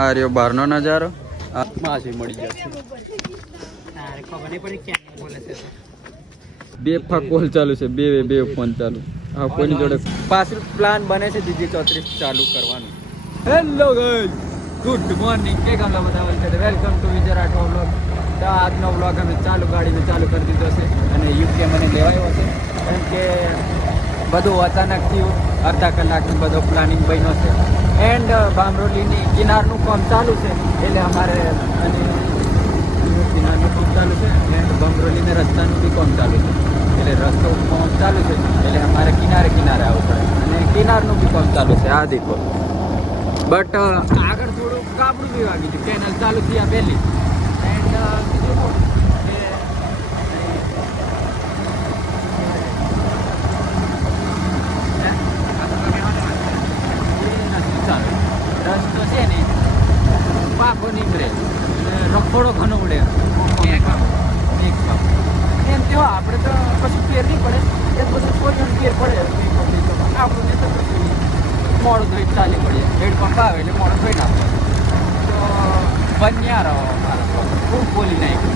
આ રહ્યો બહારનો નજારો. માસી મળી જશે. બે કોલ ચાલુ છે, બે ફોન ચાલુ. હા, કોઈની જોડે પાછળ પ્લાન બને છે GG34 ચાલુ કરવાનું. Hello guys, good morning. કે ગામ બધા Valsad, welcome to Vijay Rathwa vlog. તો આજનો વ્લોગ અમે ગાડીને ચાલુ કરી દીધો છે અને યુકે મને લેવાયો છે કેમ કે બધું અચાનક થયું. અડધા કલાકનું બધો પ્લાનિંગ બન્યો છે એન્ડ બામરોલીની કિનારનું કામ ચાલુ છે એટલે અમારે કિનારનું કામ ચાલુ છે એન્ડ બામરોલીને રસ્તાનું બી કામ ચાલુ છે એટલે રસ્તો કામ ચાલુ છે એટલે અમારે કિનારે આવવું પડે અને કિનારનું બી કામ ચાલુ છે. આ દેખો બટ આગળ થોડું કાપડું બી વાગી ગયું. કેનલ ચાલુ થયા પહેલી એન્ડ રસ્તો છે ને પાકો નીકળે રખોડો ઘણો ઉડે એમ તેઓ આપણે તો કશું ફેર નહીં પડે એ બધું કોઈ ફેર પડે આપણને તો મોડું ધોઈ ચાલી પડીએ. હેડપંપ આવે એટલે મોડું ધોઈ નાખે તો બન્યા રહો ખૂબ બોલી નાખ્યું.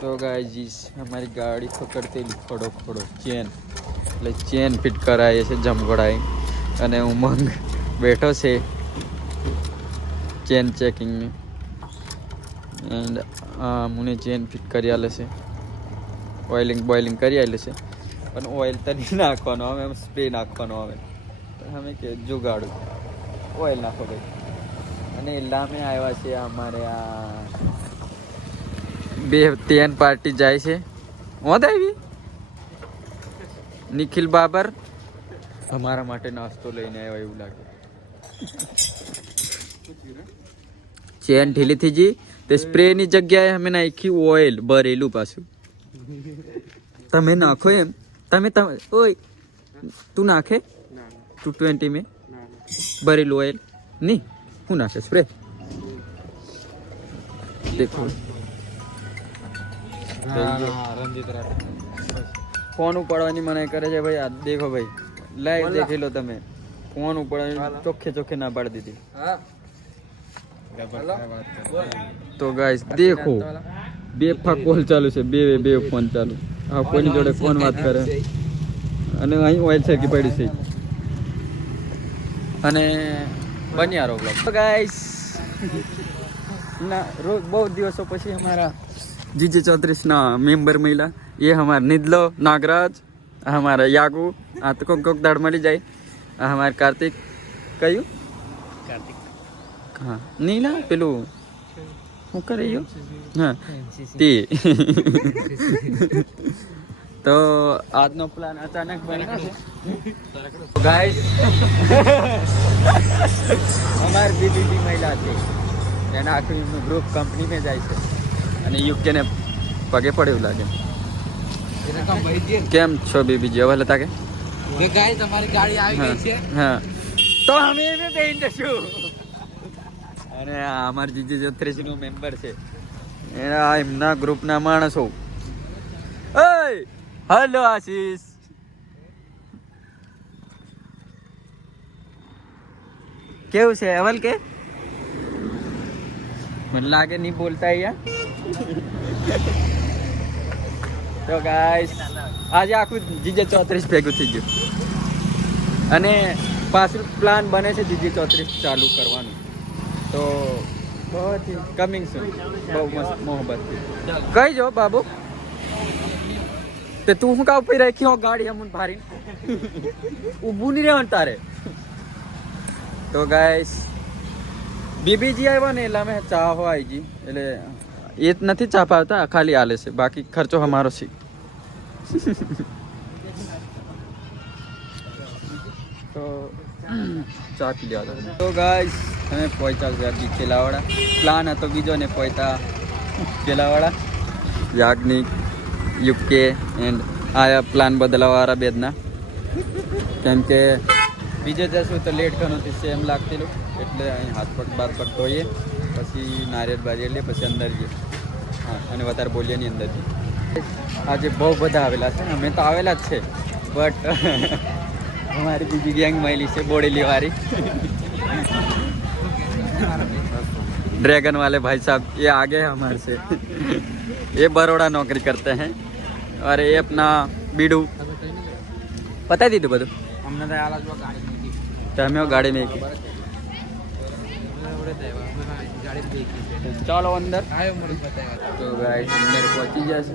તો ગાઈસ અમારી ગાડી પકડતેલી ખડો ચેન એટલે ચેન ફિટ કરાવીએ છે જમગોડાઈ અને ઉમંગ બેઠો છે ચેન ચેકિંગની એન્ડ મને ચેન ફિટ કરી આલે છે. બોઇલિંગ કરી આલે છે પણ ઓઇલ તો નહીં નાખવાનો આવે, એમ સ્પ્રે નાખવાનો આવે તો અમે કે જુગાડું ઓઇલ નાખો ભાઈ. અને લામે આવ્યા છે અમારે આ બે તેન પાર્ટી જાય છે. ઓદ આવી નિખિલ બાબર અમારા માટે નાસ્તો લઈને આવ્યા એવું લાગે. ચેન ઢીલી થઈ ગઈ તે સ્પ્રે ની જગ્યાએ અમે નાખ્યું ઓઇલ ભરેલું પાછું. તમે નાખો એમ તમે ઓય તું નાખે 220 में ભરેલું ઓઇલ નહીં હું નાખે સ્પ્રે. દેખો ફોન ઉપાડવાની મનાઈ કરે છે ભાઈ. આ દેખો ભાઈ લાઈવ દેખી લો તમે. ફોન ઉપાડવાની ચોખ્ખે ના પાડી દીધી. તો ગાઈસ દેખો બે કોલ ચાલુ છે, બે ફોન ચાલુ. હા, કોઈની જોડે ફોન વાત કરે અને અહીં ઓઇલ છે કે પડી છે અને બન્યા રહો બ્લોગ. તો ગાઈસ ના રોજ બહુ દિવસો પછી હમારા GG34 ના મેમ્બર મળ્યા. એ હમારા નિદલો નાગરાજ, હમારા યાગુ આ તો કોક દાડ મળી જાય. આ હમારા કાર્તિક કયું હા નીલા પેલું શું કરે હા તે. તો આજનો પ્લાન અચાનક બન્યો છે ગાઈસ. અમારી બીબીબી મહિલા છે એના આખું એમનું ગ્રુપ કંપની में જાય છે અને યુકે ને પગે પડે એવું લાગે. કેમ છો બીબીજી? હવે હતા કે ગાઈસ અમારી ગાડી આવી ગઈ છે. હા તો અમે એ બેન જશું અને અમારા GG34 નો મેમ્બર છે એના એમના ગ્રુપના માણસો. હેલો આશીષ, કેવું છે અવલ? કે મને લાગે નહીં બોલતા અહીંયા. તો ગાઈસ આજે આખું GG34 ભેગું થઈ ગયું અને પાછળ પ્લાન બને છે GG34 ચાલુ કરવાનું. તો કમિંગ સૂન. બહુ મસ્ત મોહબ્બત કઈ જો બાબુ તે તું શું કા ઉપર રાખી હો ગાડી અમુન ભારી ઊભું નહીં રહેવાનું તારે. તો ગાઈસ બીબીજી આવ્યા ને એટલે અમે ચા હો આવી ગઈ એટલે એ નથી ચા પાવતા, ખાલી આલે છે, બાકી ખર્ચો અમારો છે. તો ચા પી લેવા. તો ગાઈસ અમે પહોંચ્યા ગયા કેલાવાડા. પ્લાન હતો બીજો ને પહોંચ્યા કેલાવાડા. યાજ્ઞિક યુકે એન્ડ આયા પ્લાન બદલાવાળા બેદના કેમ કે બીજે જશું તો લેટ ઘણું થશે એમ લાગતેલું એટલે અહીં હાથ પગ ધોઈએ પછી નારિયેળ બારિયેળ લે પછી અંદર જઈએ. હા અને વધારે બોલીએ નહીં અંદર જઈએ. આજે બહુ બધા આવેલા છે, અમે તો આવેલા જ છે બટ અમારી બીજી ગેંગ મળી છે બોડેલી વાળી ड्रैगन वाले भाई साहब ये आगे हैं हमारे से ये बड़ोड़ा नौकरी करते हैं और ये अपना बीडू पता दी બધું અમને તો આલા જો ગાડી મૂકી તમે ગાડી में ગાડી દેખી ચાલો અંદર આયો મને બતાવ્યા તો ગાઈસ અંદર પહોંચી જશે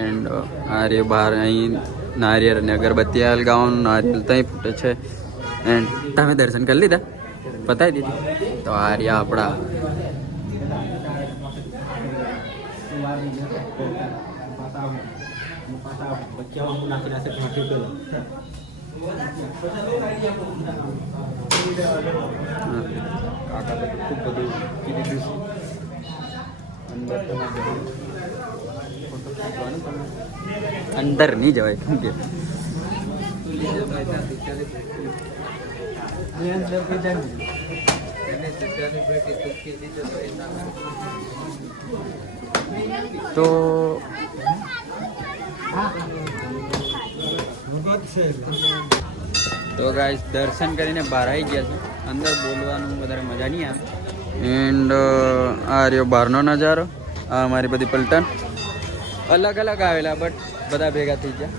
એન્ડ આ રે બહાર અહીં નારિયેળ અને અગરબત્તી હલગાવવાનું નારિયેળ ત્યાં ફૂટે છે એન્ડ તમે દર્શન કરી લીધા બતાવી દીધી તો આ રહ્યા આપણા ખૂબ બધું કીધું અંદર નહીં જવાય કેમ કે તો ગાઈસ દર્શન કરીને બહાર આવી ગયા છે અંદર બોલવાનું વધારે મજા નહીં આવે એન્ડ આ રહ્યો બહારનો નજારો આ અમારી બધી પલટન અલગ અલગ આવેલા બટ બધા ભેગા થઈ ગયા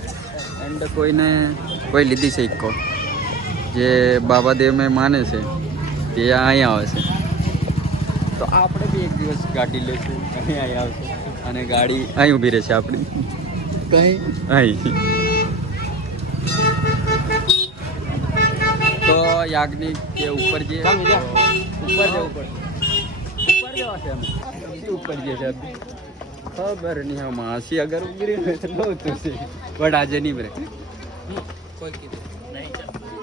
એન્ડ કોઈને કોઈ લીધી છે ઇકો જે બાબાદેવને માને છે તે અહીંયા આવે છે તો આપણે બી એક દિવસ ગાડી લઈશું અહીં અહીં આવશે અને ગાડી અહીં ઊભી રહેશે આપણી કઈ અહીં તો યાજ્ઞિક કે ઉપર જઈએ ઉપર જવું પડે ઉપર જવા છે અમે ઉપર જઈએ છે ખબર નહીં હા માસી અગર ઉગરી હોય તો બહુ તો છે બટ આજે નહીં બ્રે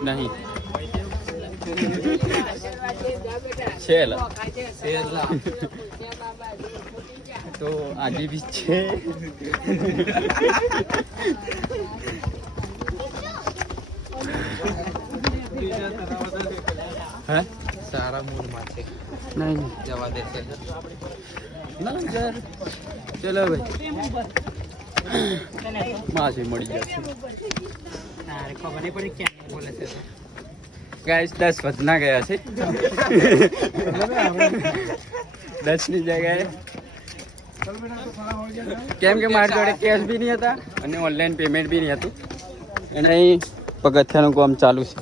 નહીં તો આજે બી છે હે સારા મૂડમાં છે નહીં જવા દેશે ના સર ચલો ભાઈ માસી મળી જશે ખબર નહીં પડી ક્યાં બોલે છે ગાઈસ 10 વધના ગયા છે 10 ની જગ્યાએ કેમ કે મારી જોડે કેશ બી નહીં હતા અને ઓનલાઈન પેમેન્ટ બી નહીં હતું અને અહીં પગથિયાનું કામ ચાલુ છે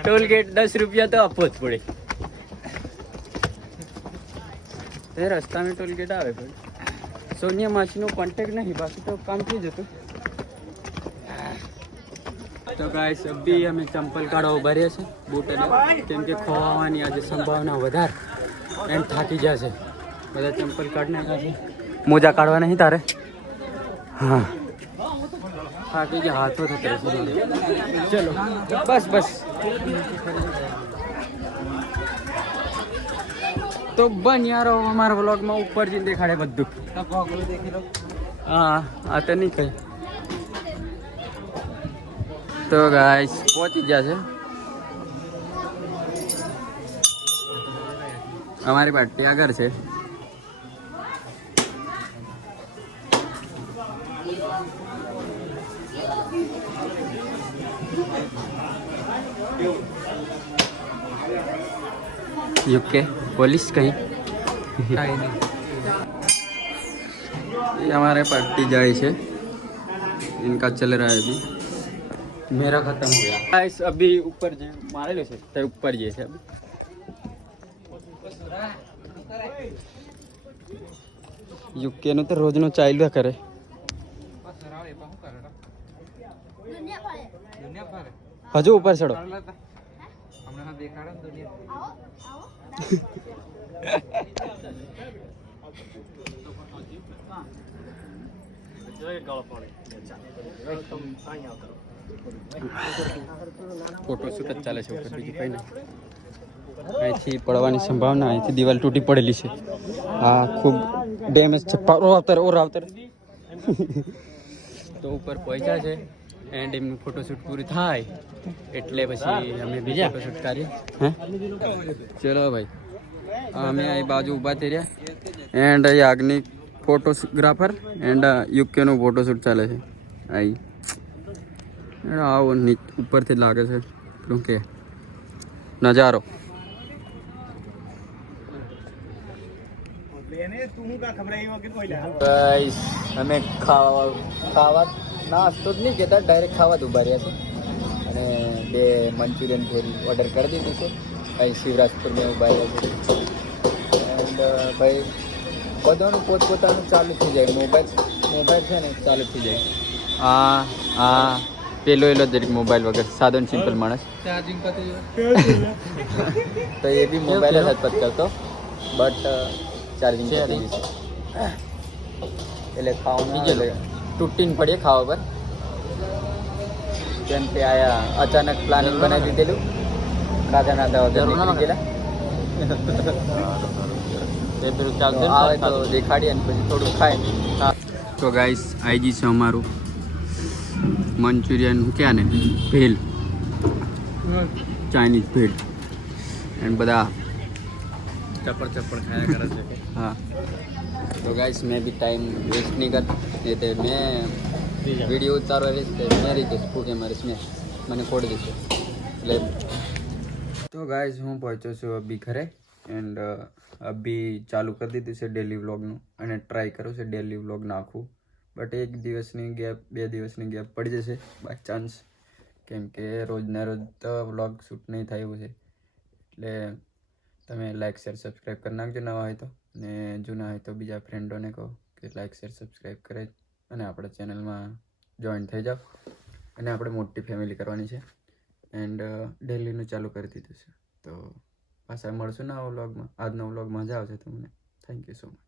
ટોલ ગેટ 10 રૂપિયા તો આપવો જ પડે એ રસ્તામાં ટોલ ગેટ આવે પણ સોનિયા માસીનો કોન્ટેક્ટ નહીં બાકી તો કામ થઈ જતું તો ગાઈસ અભી અમે ચંપલ કાઢવા ઉભા રહ્યા છે બૂટ કેમ કે ખોવાવાની આજે સંભાવના વધારે એમ થાકી જશે બધા ચંપલ કાઢ નાખ્યા છે મોજા કાઢવા નહીં તારે હા થાકી ગયા હાથો થતો ચલો બસ બસ તો બન યાર અમારા વ્લોગમાં ઉપર જઈને દેખાડે બધું હા આ તો નહીં કઈ તો ગાઈસ પહોંચી ગયા છે અમારી પાર્ટી આગળ છે यूके पुलिस कहीं ये हमारे पार्टी जाए से इनका चल रहा है अभी मेरा खत्म हो गया गाइस अभी ऊपर जे मारे लो से तो ऊपर जे है अभी यूके नो तो रोज नो चाइल्ड करे हजू ऊपर चढ़ो फोटोशूट જ ચાલે છે ઉપર બીજું કઈ નહીં અહીંથી પડવાની સંભાવના અહીંથી દિવાલ તૂટી પડેલી છે હા ખૂબ ડેમેજ છે રાવતર તો ઉપર પહોંચ્યા છે એન્ડ એમનું ફોટોશૂટ પૂરું થાય એટલે પછી અમે બીજા ફોટોશૂટ કરીએ હે ચલો ભાઈ અમે અહીં બાજુ ઊભા થઈ રહ્યા એન્ડ અહીં યાજ્ઞિક ફોટોગ્રાફર એન્ડ યુકેનું ફોટોશૂટ ચાલે છે અહીં આવો ઉપરથી લાગે છે શું કે નજારો. ગાઈસ અમે ખાવા નાસ્તો જ નહીં કહેતા, ડાયરેક્ટ ખાવા જ ઉભા રહ્યા છે અને 2 મંચુરિયન ભેલ ઓર્ડર કરી દીધું છે. અહીં શિવરાજપુરમાં ઉભા રહ્યા છે એન્ડ ભાઈ બધાનું પોતપોતાનું ચાલુ થઈ જાય. મોબાઈલ છે ને ચાલુ થઈ જાય. આ પેલો દરેક મોબાઈલ વગર સાદો સિમ્પલ માણસ ચાર્જિંગ પતી તો એ બી મોબાઈલ જ હદપત કરતો, બટ ચાર્જિંગ પતી ગયું છે એટલે ખાવાનું તૂટીને પડીએ ખાવા પર. કેમ કે આયા અચાનક પ્લાનિંગ બનાવી દીધેલું, ખાધા નાતા વગર નીકળી ગયેલા. આવે તો દેખાડીએ ને પછી થોડું ખાય. તો ગાઈસ આઈજી છે અમારું મંચુરિયન ક્યાં ને ભેલ, ચાઇનીઝ ભેલ એન્ડ બધા ચપડ ખાયા કરે છે. हाँ तो गाइस मैं भी टाइम वेस्ट नहीं करता, नहीं तो मैं वीडियो उतारो मेरी के भूखे मारे इसमें मैंने खोड़ दी એટલે તો ગાઈસ હું પહોંચ્યો છું અભી ઘરે એન્ડ અભી ચાલુ કરી દીધું છે ડેલી વ્લોગનું અને ટ્રાય કરું છે ડેલી વ્લોગ નાખું, બટ 1 દિવસની ગેપ 2 દિવસની ગેપ પડી જશે બાય ચાન્સ, કેમ કે રોજના રોજ તો વ્લોગ શૂટ નહીં થાય એવું છે. એટલે તમે લાઈક શેર સબસ્ક્રાઈબ કરી નાખજો નવા હોય તો, ને જૂના હોય તો બીજા ફ્રેન્ડોને કહો કે લાઈક શેર સબસ્ક્રાઈબ કરે અને આપણા ચેનલમાં જોઈન થઈ જાઓ અને આપણે મોટી ફેમિલી કરવાની છે એન્ડ ડેલીનું ચાલુ કરી દીધું છે. તો પાછા મળશું નવા વ્લોગમાં. આજનો વ્લોગ મજા આવશે તમને. Thank you so much.